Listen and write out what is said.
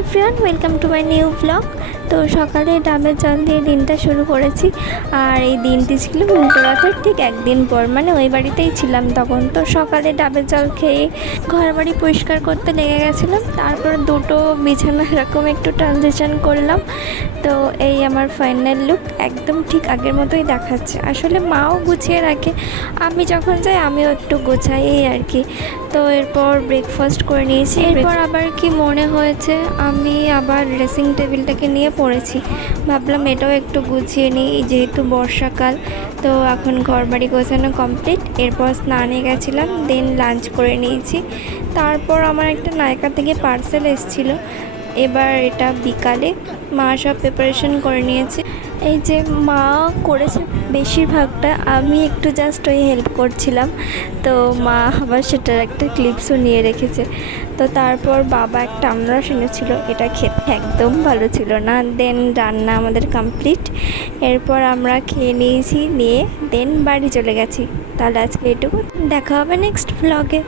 Everyone, welcome to my new blog. তো সকালে ডাবের জল দিয়ে দিনটা শুরু করেছি। আর এই দিনটি ছিল উল্টো রথের ঠিক একদিন পর, মানে ওই বাড়িতেই ছিলাম তখন। তো সকালে ডাবের জল খেয়ে ঘর বাড়ি পরিষ্কার করতে লেগে গেছিলাম। তারপর দুটো বিছানা এরকম একটু ট্রানজিশন করলাম। তো এই আমার ফাইনাল লুক, একদম ঠিক আগের মতোই দেখাচ্ছে। আসলে মাও গুছিয়ে রাখে, আমি যখন যাই আমিও একটু গোছাই এই আর কি। তো এরপর ব্রেকফাস্ট করে নিয়েছি। এরপর আবার কি মনে হয়েছে, আমি আবার ড্রেসিং টেবিলটাকে নিয়ে পড়েছি। ভাবলাম এটাও একটু গুছিয়ে নিই, যেহেতু বর্ষাকাল। তো এখন ঘর বাড়ি গোছানো কমপ্লিট। এরপর স্নানে গেছিলাম, দেন লাঞ্চ করে নিয়েছি। তারপর আমার একটা নায়কা থেকে পার্সেল এসেছিলো। এবার এটা বিকালে মা সব প্রিপারেশন করে নিয়েছে। এই যে মা করেছে বেশিরভাগটা, আমি একটু জাস্ট ওই হেল্প করছিলাম। তো মা আবার সেটার একটা ক্লিপসও নিয়ে রেখেছে। তো তারপর বাবা একটা আনারস এনেছিল, এটা খেতে একদম ভালো ছিল না। দেন রান্না আমাদের কমপ্লিট। এরপর আমরা খেয়ে নিয়েছি, নিয়ে দেন বাড়ি চলে গেছি। তাহলে আজকে এটুকু, দেখা হবে নেক্সট ব্লগে।